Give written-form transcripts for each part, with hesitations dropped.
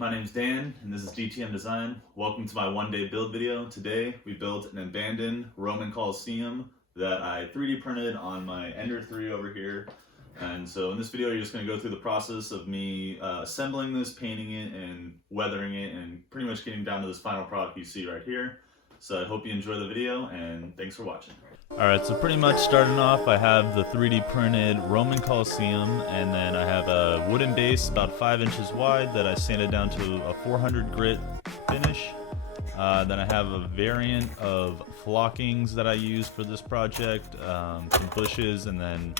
my name's Dan and this is DTM Design. Welcome to my one-day build video. Today we built an abandoned Roman Colosseum that I 3D printed on my Ender 3 over here. And so in this video you're just going to go through the process of me assembling this, painting it, and weathering it, and pretty much getting down to this final product you see right here. So I hope you enjoy the video and thanks for watching. Alright, so pretty much starting off, I have the 3D printed Roman Colosseum, and then I have a wooden base about 5 inches wide that I sanded down to a 400 grit finish. Then I have a variant of flockings that I use for this project, some bushes, and then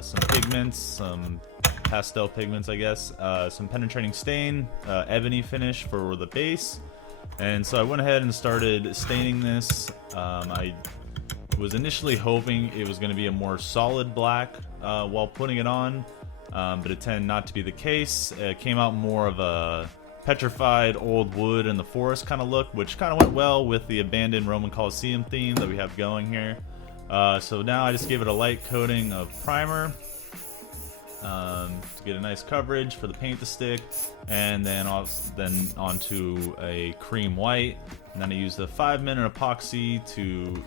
some pigments, some pastel pigments I guess, some penetrating stain, ebony finish for the base. And so I went ahead and started staining this. I was initially hoping it was going to be a more solid black while putting it on, but it tended not to be the case. It came out more of a petrified old wood in the forest kind of look, which kind of went well with the abandoned Roman Colosseum theme that we have going here. So now I just gave it a light coating of primer to get a nice coverage for the paint to stick, and then onto a cream white, and then I used a 5-minute epoxy to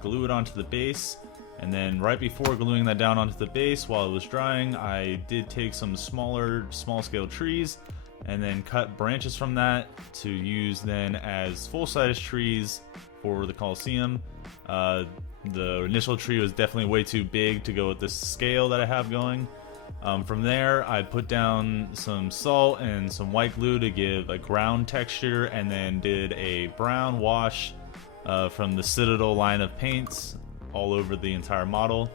glue it onto the base. And then right before gluing that down onto the base, while it was drying, I did take some small scale trees and then cut branches from that to use then as full-size trees for the Colosseum. The initial tree was definitely way too big to go with this scale that I have going. From there, I put down some salt and some white glue to give a ground texture, and then did a brown wash from the Citadel line of paints all over the entire model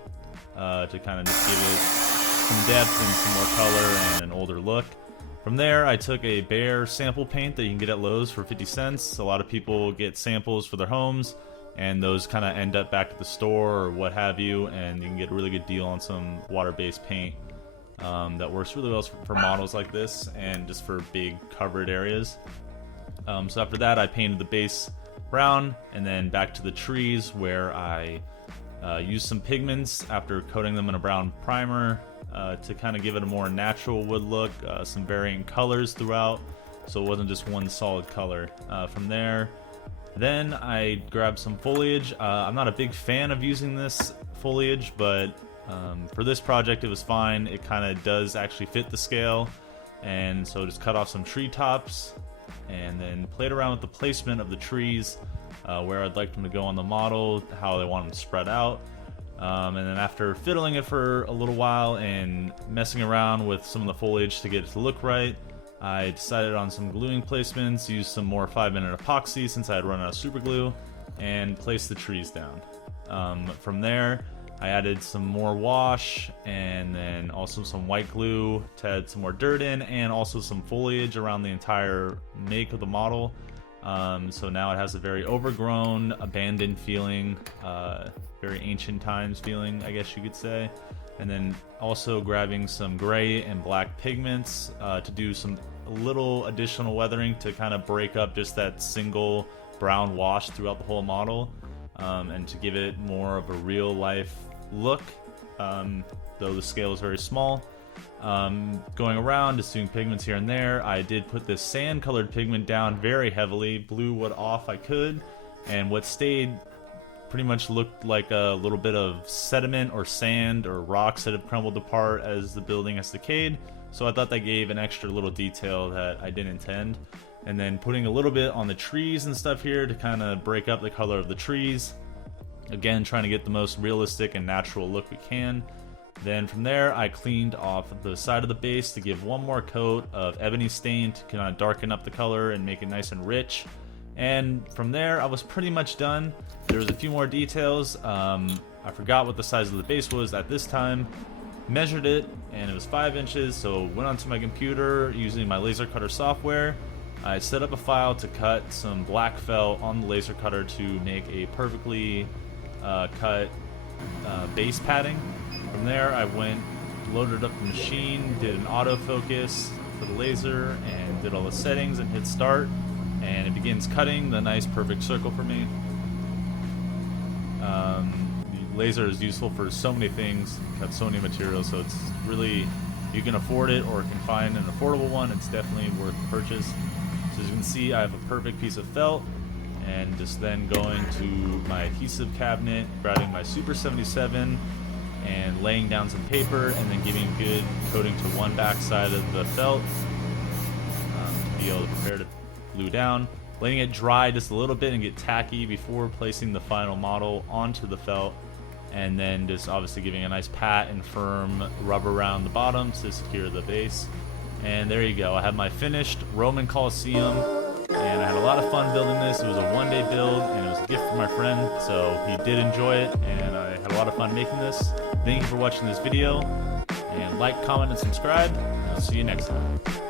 to kind of just give it some depth and some more color and an older look. From there, I took a bare sample paint that you can get at Lowe's for 50 cents. A lot of people get samples for their homes, and those kind of end up back at the store or what have you, and you can get a really good deal on some water-based paint that works really well for models like this and just for big covered areas. So after that, I painted the base brown, and then back to the trees where I used some pigments after coating them in a brown primer to kind of give it a more natural wood look, some varying colors throughout, so it wasn't just one solid color. From there, then I grabbed some foliage. I'm not a big fan of using this foliage, but for this project it was fine. It kind of does actually fit the scale, and so just cut off some tree tops and then played around with the placement of the trees, where I'd like them to go on the model, how I want them to spread out. And then after fiddling it for a little while and messing around with some of the foliage to get it to look right, I decided on some gluing placements, used some more 5-minute epoxy since I had run out of super glue, and placed the trees down. From there, I added some more wash and then also some white glue to add some more dirt in, and also some foliage around the entire make of the model. So now it has a very overgrown, abandoned feeling, very ancient times feeling, I guess you could say. And then also grabbing some gray and black pigments to do some little additional weathering to kind of break up just that single brown wash throughout the whole model, and to give it more of a real life look, though the scale is very small. Going around, just doing pigments here and there. I did put this sand colored pigment down very heavily, blew what off I could, and what stayed pretty much looked like a little bit of sediment or sand or rocks that have crumbled apart as the building has decayed. So I thought that gave an extra little detail that I didn't intend. And then putting a little bit on the trees and stuff here to kind of break up the color of the trees. Again, trying to get the most realistic and natural look we can. Then from there, I cleaned off the side of the base to give one more coat of ebony stain to kind of darken up the color and make it nice and rich. And from there, I was pretty much done. There was a few more details. I forgot what the size of the base was at this time. Measured it, and it was 5 inches, so went onto my computer using my laser cutter software. I set up a file to cut some black felt on the laser cutter to make a perfectly cut base padding. From there, I went, loaded up the machine, did an autofocus for the laser, and did all the settings and hit start. And it begins cutting the nice perfect circle for me. The laser is useful for so many things, cut so many materials, so it's really you can afford it or can find an affordable one, it's definitely worth the purchase. So as you can see, I have a perfect piece of felt, and just then going to my adhesive cabinet, grabbing my Super 77 and laying down some paper, and then giving good coating to one back side of the felt to be able to prepare to glue down, letting it dry just a little bit and get tacky before placing the final model onto the felt, and then just obviously giving a nice pat and firm rub around the bottom to secure the base. And there you go, I have my finished Roman Colosseum, and I had a lot of fun building this. It was a one-day build, and it was a gift from my friend, so he did enjoy it, and I had a lot of fun making this. Thank you for watching this video, and like, comment, and subscribe, and I'll see you next time.